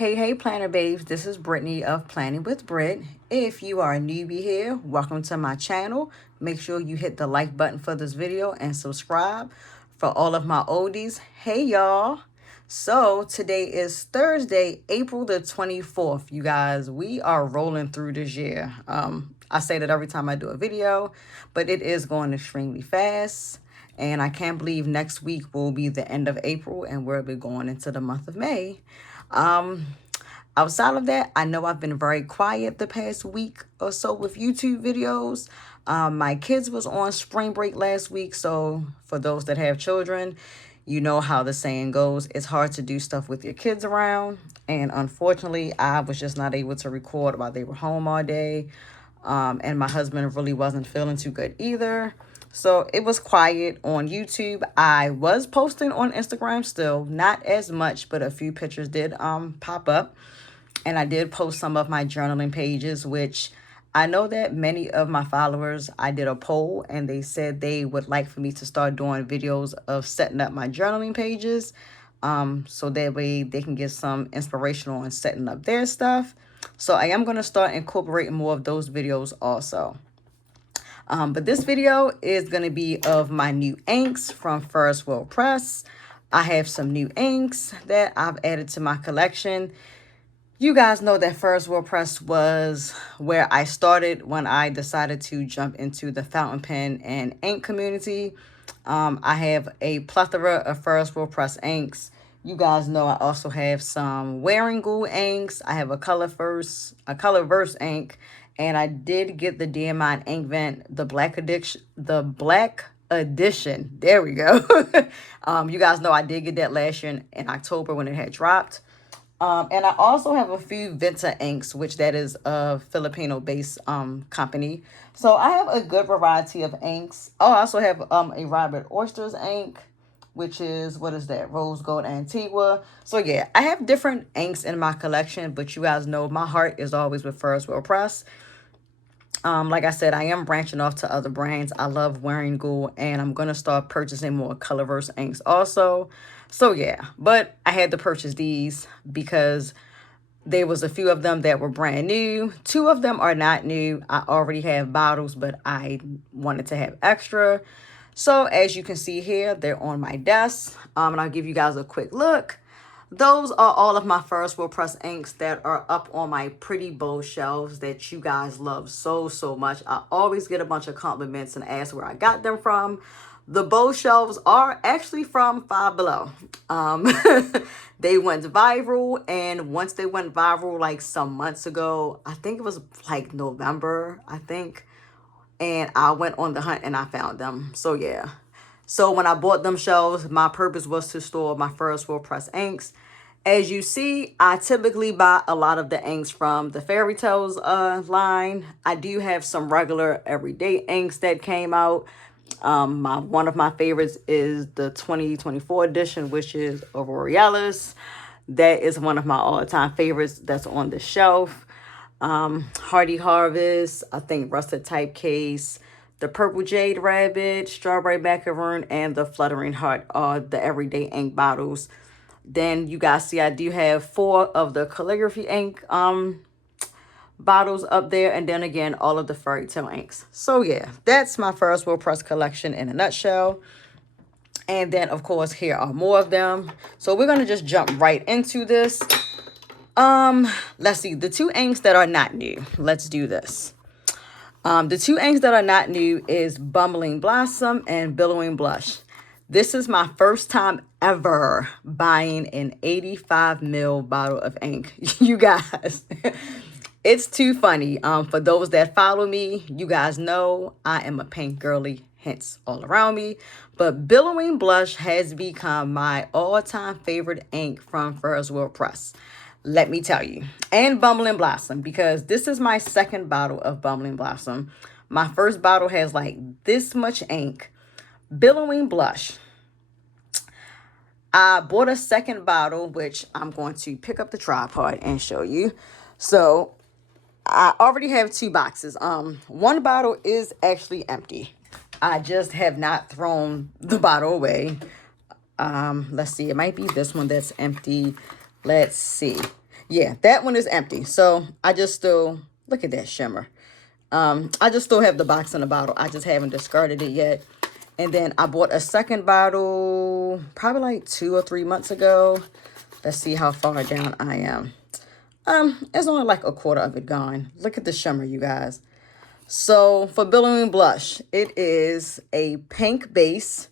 Hey, planner babes, this is Brittany of Planning with Brit. If you are a newbie here, welcome to my channel. Make sure you hit the like button for this video and subscribe. For all of my oldies, hey y'all. So today is Thursday, April the 24th. You guys, we are rolling through this year. I say that every time I do a video, but it is going extremely fast. And I can't believe next week will be the end of April and we'll be going into the month of May. Outside of that, I know I've been very quiet the past week or so with YouTube videos. My kids was on spring break last week, so for those that have children, you know how the saying goes, it's hard to do stuff with your kids around. And unfortunately, I was just not able to record while they were home all day. And my husband really wasn't feeling too good either. So it was quiet on YouTube. I was posting on Instagram still, not as much, but a few pictures did pop up. And I did post some of my journaling pages, which I know that many of my followers, I did a poll and they said they would like for me to start doing videos of setting up my journaling pages. So that way they can get some inspirational on setting up their stuff. So I am going to start incorporating more of those videos also. But this video is going to be of my new inks from Ferris Wheel Press. I have some new inks that I've added to my collection. You guys know that Ferris Wheel Press was where I started when I decided to jump into the fountain pen and ink community. I have a plethora of Ferris Wheel Press inks. You guys know I also have some wearing glue inks. I have a color verse ink. And I did get the DMI Inkvent, the Black Edition. There we go. You guys know I did get that last year in October when it had dropped. And I also have a few Venta inks, which that is a Filipino-based company. So I have a good variety of inks. Oh, I also have a Robert Oysters ink, which is, what is that? Rose Gold Antigua. So yeah, I have different inks in my collection, but you guys know my heart is always with Ferris Wheel Press. Like I said, I am branching off to other brands. I love wearing glue, and I'm going to start purchasing more Colorverse inks also. So yeah, but I had to purchase these because there was a few of them that were brand new. 2 of them are not new. I already have bottles, but I wanted to have extra. So as you can see here, they're on my desk. And I'll give you guys a quick look. Those are all of my Ferris Wheel Press inks that are up on my pretty bow shelves that you guys love so much. I always get a bunch of compliments and ask where I got them from. The bow shelves are actually from Five Below. They went viral, and once they went viral like some months ago, I think it was like November, I think. And I went on the hunt and I found them. So yeah. So when I bought them shelves, my purpose was to store my Ferris Wheel Press inks. As you see, I typically buy a lot of the inks from the Fairy Tales line. I do have some regular everyday inks that came out. One of my favorites is the 2024 edition, which is Aureolus. That is one of my all-time favorites that's on the shelf. Hardy Harvest, I think Rusted Type Case, the Purple Jade Rabbit, Strawberry Macaroon, and the Fluttering Heart are the everyday ink bottles. Then you guys see I do have 4 of the calligraphy ink bottles up there. And then again, all of the fairy tale inks. So yeah, that's my Ferris Wheel Press collection in a nutshell. And then, of course, here are more of them. So we're going to just jump right into this. Let's see. The 2 inks that are not new. Let's do this. The 2 inks that are not new is Bumbling Blossom and Billowing Blush. This is my first time ever buying an 85 ml bottle of ink. You guys, it's too funny. For those that follow me, you guys know I am a pink girly, hence all around me. But Billowing Blush has become my all-time favorite ink from Ferris Wheel Press. Let me tell you. And Bumbling Blossom, because this is my second bottle of Bumbling Blossom. My first bottle has like this much ink. Billowing Blush. I bought a second bottle, which I'm going to pick up the tripod and show you. So I already have 2 boxes. One bottle is actually empty. I just have not thrown the bottle away. Let's see. It might be this one that's empty. Let's see. Yeah, that one is empty. So I just still, look at that shimmer. I just still have the box and the bottle. I just haven't discarded it yet. And then I bought a second bottle probably like 2 or 3 months ago. Let's see how far down I am. It's only like a quarter of it gone. Look at the shimmer, you guys. So for billowing blush, it is a pink base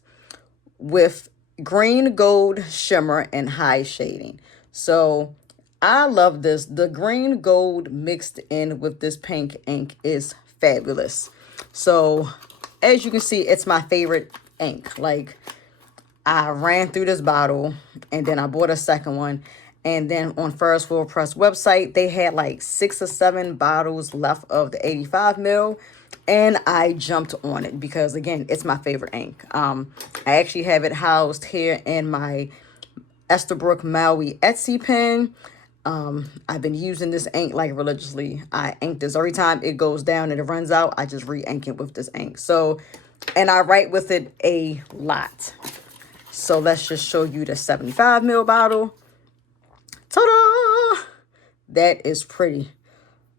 with green gold shimmer and high shading. So I love this. The green gold mixed in with this pink ink is fabulous. So as you can see, it's my favorite ink. Like, I ran through this bottle and then I bought a second one. And then on Ferris Wheel Press website, they had like 6 or 7 bottles left of the 85 mil. And I jumped on it because, again, it's my favorite ink. I actually have it housed here in my Estabrook Maui Etsy pen. I've been using this ink like religiously. I ink this every time it goes down and it runs out. I just re-ink it with this ink. So, and I write with it a lot. So let's just show you the 75 mil bottle. Ta-da! That is pretty.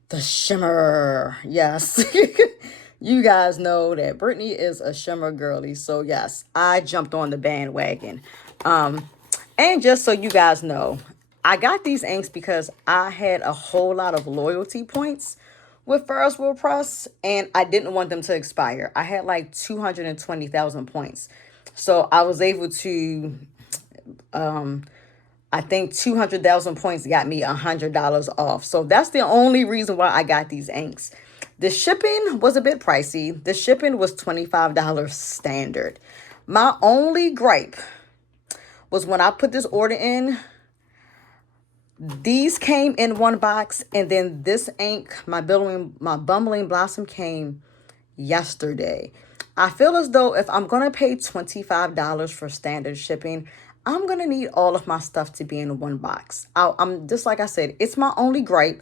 The shimmer. Yes. You guys know that Brittany is a shimmer girly. So yes, I jumped on the bandwagon. And just so you guys know, I got these inks because I had a whole lot of loyalty points with Ferris Wheel Press, and I didn't want them to expire. I had like 220,000 points. So I was able to, I think 200,000 points got me $100 off. So that's the only reason why I got these inks. The shipping was a bit pricey. The shipping was $25 standard. My only gripe was when I put this order in, these came in one box, and then this ink, my bumbling blossom, came yesterday. I feel as though if I'm going to pay $25 for standard shipping, I'm going to need all of my stuff to be in one box. I'm just like I said, it's my only gripe.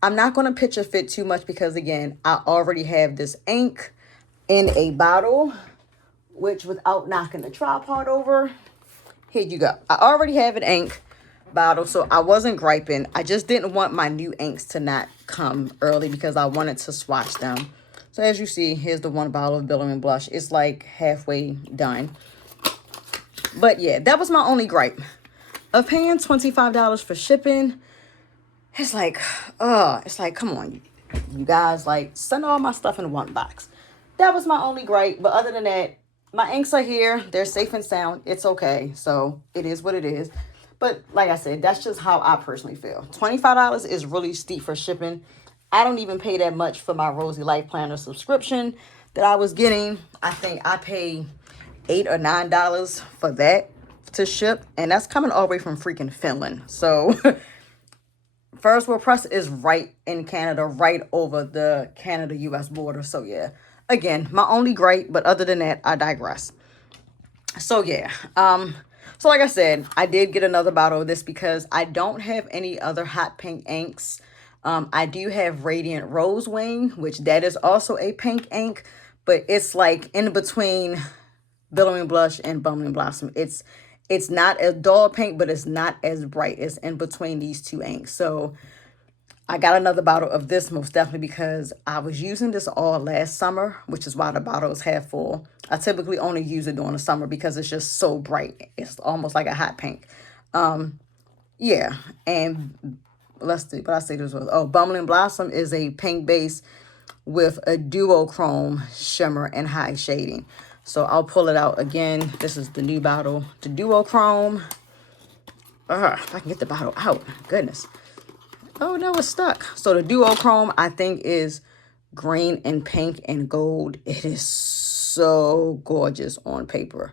I'm not going to pitch a fit too much because, again, I already have this ink in a bottle, which without knocking the tripod over, here you go. I already have an ink bottle, so I wasn't griping. I just didn't want my new inks to not come early because I wanted to swatch them. So as you see, here's the one bottle of billowing blush. It's like halfway done. But yeah, that was my only gripe. Of paying $25 for shipping, it's like, come on, you guys, like, send all my stuff in one box. That was my only gripe. But other than that, my inks are here. They're safe and sound. It's okay. So it is what it is. But like I said, that's just how I personally feel. $25 is really steep for shipping. I don't even pay that much for my Rosy Life Planner subscription that I was getting. I think I pay $8 or $9 for that to ship. And that's coming all the way from freaking Finland. So Ferris Wheel Press is right in Canada, right over the Canada-US border. So yeah, again, my only gripe, but other than that, I digress. So yeah, so like I said, I did get another bottle of this because I don't have any other hot pink inks. I do have Radiant Rose Wing, which that is also a pink ink, but it's like in between Billowing Blush and Bumbling Blossom. It's not as dull pink, but it's not as bright. It's in between these two inks. So I got another bottle of this most definitely because I was using this all last summer, which is why the bottle is half full. I typically only use it during the summer because it's just so bright. It's almost like a hot pink. Yeah, and let's see what I say this was. Oh, Bumbling Blossom is a pink base with a duochrome shimmer and high shading. So I'll pull it out again. This is the new bottle, the duochrome. If I can get the bottle out, goodness. Oh no, it's stuck. So the duochrome, I think, is green and pink and gold. It is so gorgeous on paper.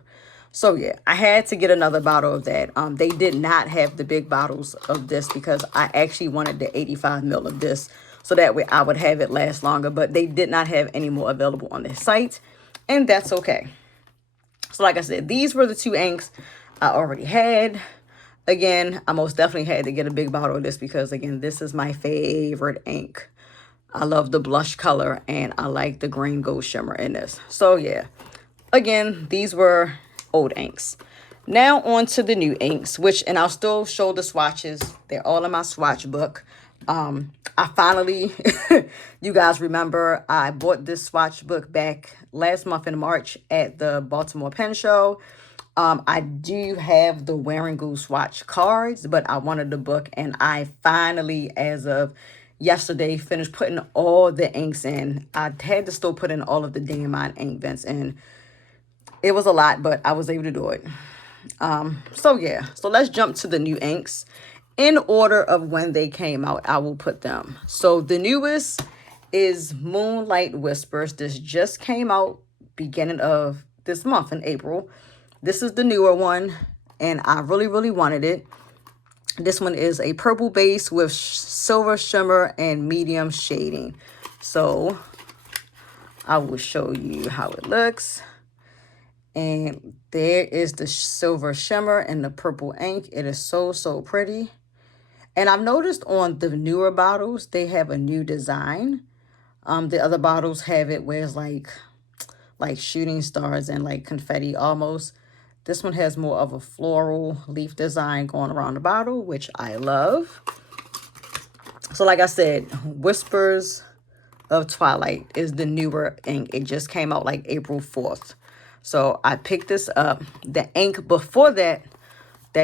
So yeah, I had to get another bottle of that. They did not have the big bottles of this because I actually wanted the 85 ml of this so that way I would have it last longer. But they did not have any more available on their site, and that's okay. So like I said, these were the two inks I already had. Again, I most definitely had to get a big bottle of this because, again, this is my favorite ink. I love the blush color, and I like the green gold shimmer in this. So, yeah. Again, these were old inks. Now on to the new inks, which, and I'll still show the swatches. They're all in my swatch book. I finally, you guys remember, I bought this swatch book back last month in March at the Baltimore Pen Show. I do have the Wearing Goo swatch cards, but I wanted the book, and I finally, as of yesterday, finished putting all the inks in. I had to still put in all of the Diamond ink vents in. It was a lot, but I was able to do it. So yeah, so let's jump to the new inks. In order of when they came out, I will put them. So the newest is Moonlight Whispers. This just came out beginning of this month in April. This is the newer one, and I really, really wanted it. This one is a purple base with silver shimmer and medium shading. So I will show you how it looks. And there is the silver shimmer and the purple ink. It is so, so pretty. And I've noticed on the newer bottles, they have a new design. The other bottles have it where it's like shooting stars and like confetti almost. This one has more of a floral leaf design going around the bottle, which I love. So like I said, Whispers of Twilight is the newer ink. It just came out like April 4th. So I picked this up. The ink before that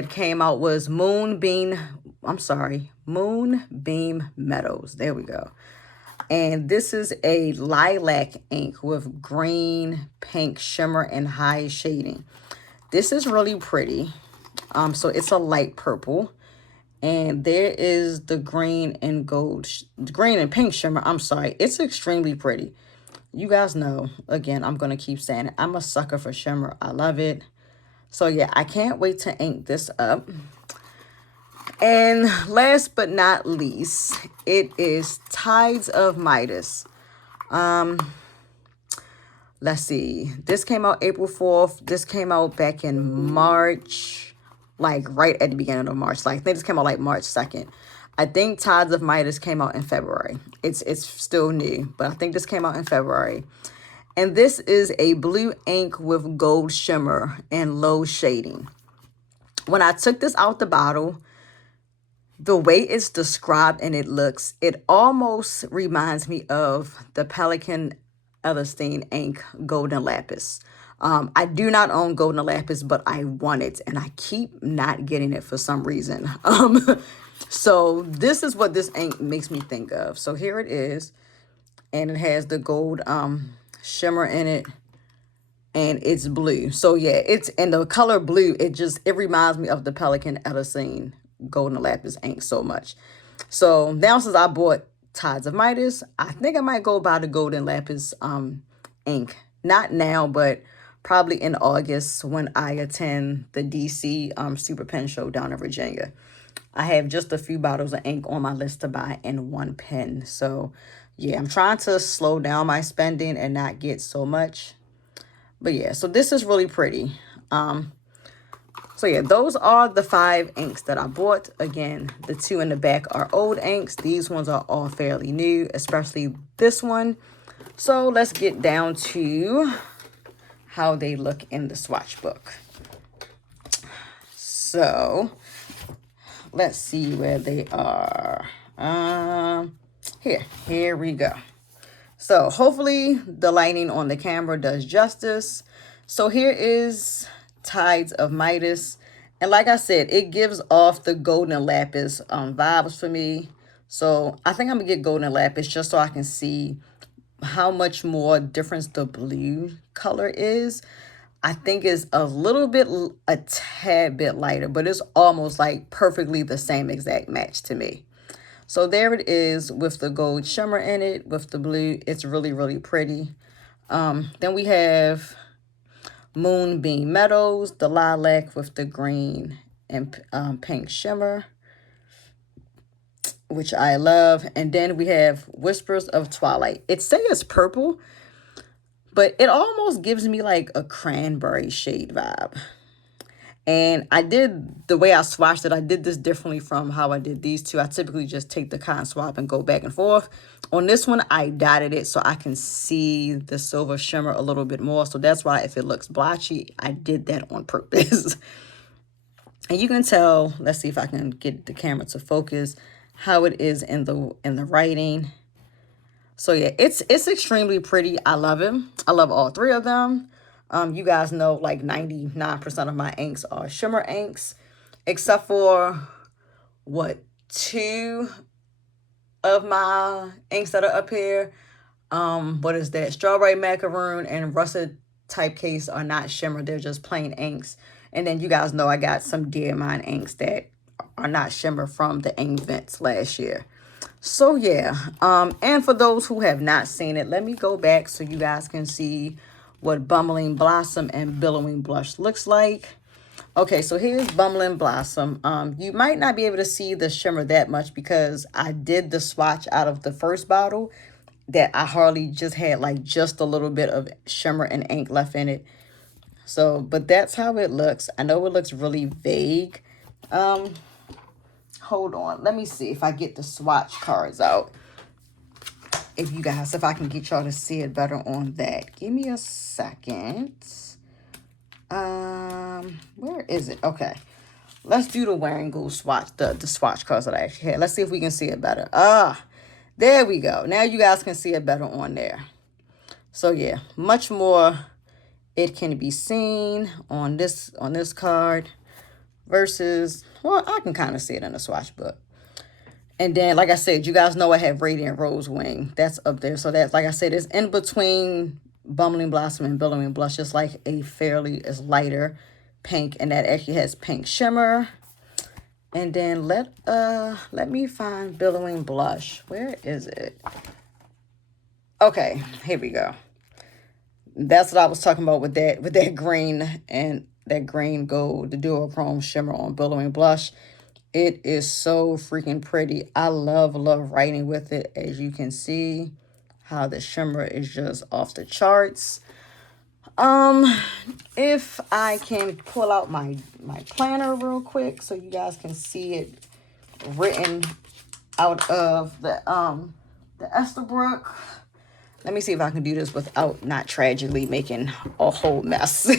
came out was Moonbeam Meadows. There we go. And this is a lilac ink with green, pink shimmer and high shading. This is really pretty. So it's a light purple. And there is the green and gold, green and pink shimmer. I'm sorry. It's extremely pretty. You guys know, again, I'm going to keep saying it. I'm a sucker for shimmer. I love it. So yeah, I can't wait to ink this up. And last but not least, it is Tides of Midas. Let's see. This came out April 4th. This came out back in March, like right at the beginning of March. Like I think this came out like March 2nd. I think Tides of Midas came out in February. It's still new, but I think this came out in February. And this is a blue ink with gold shimmer and low shading. When I took this out the bottle, the way it's described and it looks, it almost reminds me of the Pelikan Elastine ink Golden Lapis. I do not own Golden Lapis, but I want it, and I keep not getting it for some reason. So this is what this ink makes me think of. So here it is, and it has the gold shimmer in it, and it's blue. So yeah, it's in the color blue. It reminds me of the Pelikan Elastine Golden Lapis ink so much. So now since I bought Tides of Midas, I think I might go buy the Golden Lapis ink. Not now, but probably in August when I attend the DC Super Pen Show down in Virginia. I have just a few bottles of ink on my list to buy and one pen. So yeah, I'm trying to slow down my spending and not get so much. But yeah, so this is really pretty. So yeah, those are the 5 inks that I bought. Again, the 2 in the back are old inks. These ones are all fairly new, especially this one. So let's get down to how they look in the swatch book. So let's see where they are. Here we go. So hopefully the lighting on the camera does justice. So here is Tides of Midas. And like I said, it gives off the Golden Lapis vibes for me. So I think I'm going to get Golden Lapis just so I can see how much more difference the blue color is. I think it's a tad bit lighter, but it's almost like perfectly the same exact match to me. So there it is with the gold shimmer in it, with the blue. It's really, really pretty. Then we have Moonbeam Meadows, the lilac with the green and pink shimmer, which I love. And then we have Whispers of Twilight. It says purple, but it almost gives me like a cranberry shade vibe. And the way I swatched it, I did this differently from how I did these two. I typically just take the cotton swab and go back and forth. On this one, I dotted it so I can see the silver shimmer a little bit more. So that's why if it looks blotchy, I did that on purpose. And you can tell, let's see if I can get the camera to focus, how it is in the writing. So yeah, it's extremely pretty. I love it. I love all three of them. You guys know like 99% of my inks are shimmer inks, except for what, two of my inks that are up here. What is that? Strawberry macaroon and russet type case are not shimmer. They're just plain inks. And then you guys know I got some Dear Mine inks that are not shimmer from the ink vents last year. So yeah, and for those who have not seen it, let me go back so you guys can see what Bumbling Blossom and Billowing Blush looks like. Okay, so here's Bumbling Blossom. You might not be able to see the shimmer that much because I did the swatch out of the first bottle that I hardly just had like just a little bit of shimmer and ink left in it. So, but that's how it looks. I know it looks really vague. Hold on. Let me see if I get the swatch cards out. If I can get y'all to see it better on that. Give me a second. Where is it? Okay. Let's do the wearing gold swatch, the swatch cards that I actually had. Let's see if we can see it better. There we go. Now you guys can see it better on there. So yeah, much more it can be seen on this card versus, well, I can kind of see it in the swatch book. And then, like I said, you guys know I have Radiant Rose Wing. That's up there. So that's, like I said, it's in between Bumbling Blossom and Billowing Blush. It's like it's lighter pink. And that actually has pink shimmer. And then let me find Billowing Blush. Where is it? Okay, here we go. That's what I was talking about with that green and that green gold, the duochrome shimmer on Billowing Blush. It is so freaking pretty. I love writing with it. As you can see, how the shimmer is just off the charts. If I can pull out my planner real quick so you guys can see it written out of the Esterbrook. Let me see if I can do this without not tragically making a whole mess.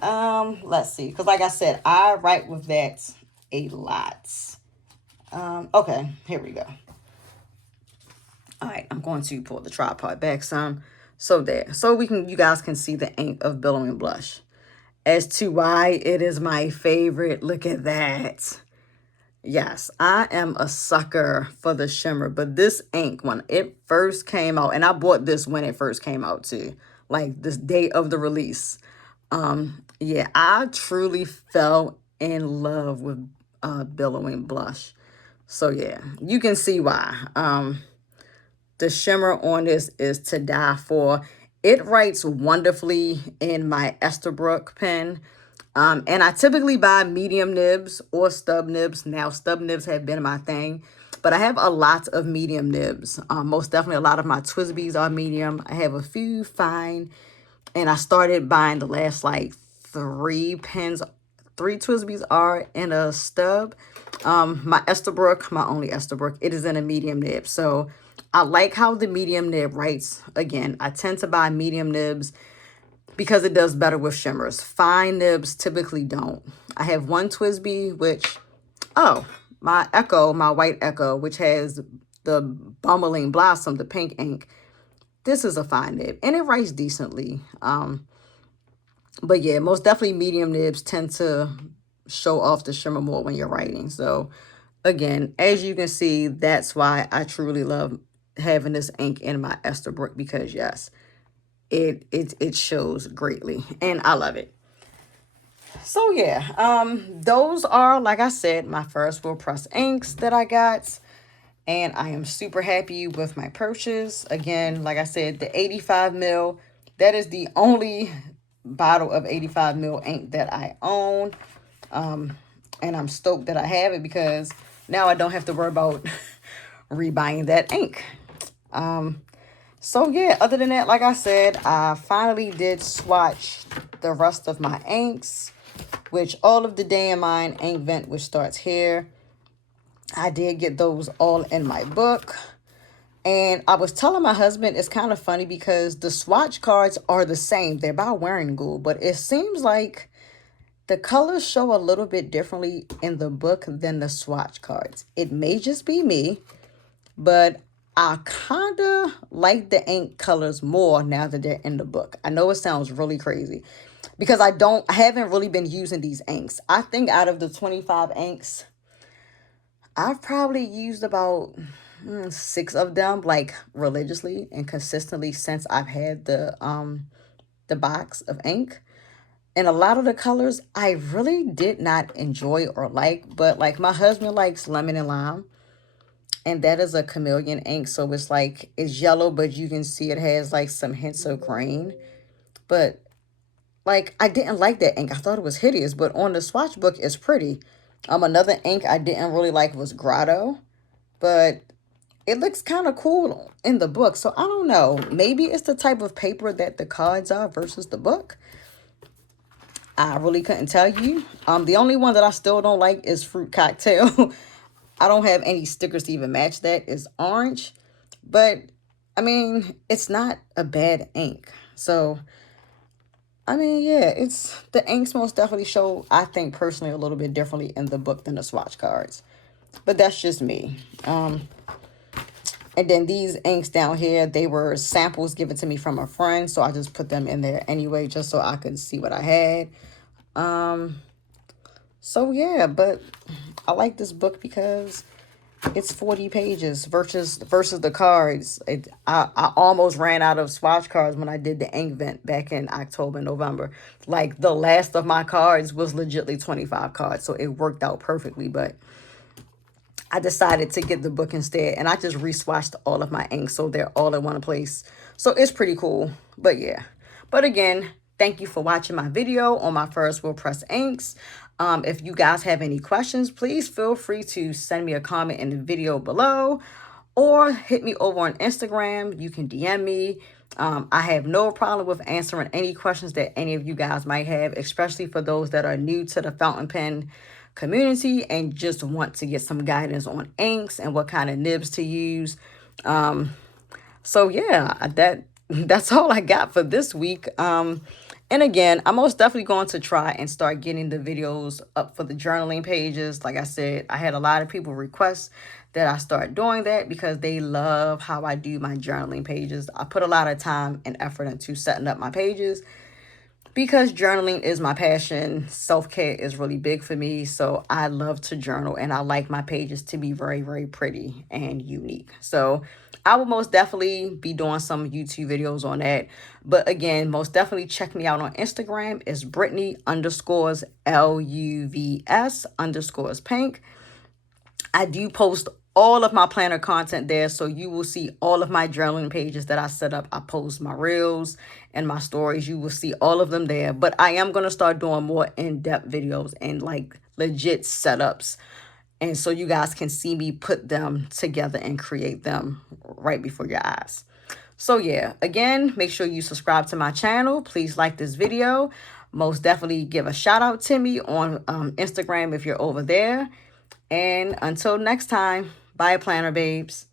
Let's see, because like I said, I write with that a lot. Okay, here we go. All right, I'm going to pull the tripod back some. So there, so you guys can see the ink of Billowing Blush. As to why it is my favorite, look at that. Yes, I am a sucker for the shimmer, but this ink, when it first came out, and I bought this when it first came out too, like this day of the release. Yeah, I truly fell in love with Billowing Blush. So yeah, you can see why. The shimmer on this is to die for. It writes wonderfully in my Esterbrook pen. And I typically buy medium nibs or stub nibs. Now, stub nibs have been my thing. But I have a lot of medium nibs. Most definitely a lot of my Twisbies are medium. I have a few fine. And I started buying the last like 3 pens. 3 Twisbies are in a stub. My Esterbrook, my only Esterbrook, it is in a medium nib. So I like how the medium nib writes. Again, I tend to buy medium nibs because it does better with shimmers. Fine nibs typically don't. I have one Twisby, which, my Echo, my white Echo, which has the Bumbling Blossom, the pink ink. This is a fine nib, and it writes decently. But yeah, most definitely medium nibs tend to show off the shimmer more when you're writing. So again, as you can see, that's why I truly love having this ink in my Esterbrook, because yes, it shows greatly and I love it. So yeah, those are, like I said, my Ferris Wheel Press inks that I got, and I am super happy with my purchase. Again, like I said, the 85 mil, that is the only bottle of 85 mil ink that I own. And I'm stoked that I have it because now I don't have to worry about rebuying that ink. So yeah, other than that, like I said, I finally did swatch the rest of my inks, which all of the Day in Mine ink vent, which starts here, I did get those all in my book. And I was telling my husband, it's kind of funny because the swatch cards are the same. They're by Wearing Gold, but it seems like The colors show a little bit differently in the book than the swatch cards. It may just be me, but I kind of like the ink colors more now that they're in the book. I know it sounds really crazy because I haven't really been using these inks. I think out of the 25 inks, I've probably used about 6 of them, like religiously and consistently since I've had the box of ink. And a lot of the colors I really did not enjoy or like, but like my husband likes lemon and lime, and that is a chameleon ink, so it's like it's yellow, but you can see it has like some hints of green. But like I didn't like that ink. I thought it was hideous, but on the swatch book it's pretty. Another ink I didn't really like was Grotto, but it looks kind of cool in the book. So I don't know. Maybe it's the type of paper that the cards are versus the book. I really couldn't tell you. The only one that I still don't like is Fruit Cocktail. I don't have any stickers to even match that. It's orange. But, I mean, it's not a bad ink. So, I mean, yeah, the inks most definitely show, I think, personally, a little bit differently in the book than the swatch cards. But that's just me. And then these inks down here, they were samples given to me from a friend. So I just put them in there anyway, just so I could see what I had. So yeah, but I like this book because it's 40 pages versus the cards. I almost ran out of swatch cards when I did the ink vent back in October, November. Like the last of my cards was legitly 25 cards, so it worked out perfectly. But I decided to get the book instead, and I just re-swatched all of my inks, so they're all in one place. So it's pretty cool. But yeah. But again, thank you for watching my video on my Ferris Wheel Press inks. If you guys have any questions, please feel free to send me a comment in the video below or hit me over on Instagram. You can DM me. I have no problem with answering any questions that any of you guys might have, especially for those that are new to the fountain pen community and just want to get some guidance on inks and what kind of nibs to use. So yeah, that's all I got for this week. And again, I'm most definitely going to try and start getting the videos up for the journaling pages. Like I said, I had a lot of people request that I start doing that because they love how I do my journaling pages. I put a lot of time and effort into setting up my pages because journaling is my passion. Self-care is really big for me. So I love to journal and I like my pages to be very, very pretty and unique. So I will most definitely be doing some YouTube videos on that. But again, most definitely check me out on Instagram. It's Brittany_LUVS_pink. I do post all of my planner content there, so you will see all of my journaling pages that I set up. I post my reels and my stories. You will see all of them there, but I am going to start doing more in-depth videos and like legit setups, and so you guys can see me put them together and create them right before your eyes. So yeah, again, make sure you subscribe to my channel. Please like this video. Most definitely give a shout out to me on Instagram if you're over there. And until next time, bye, planner babes.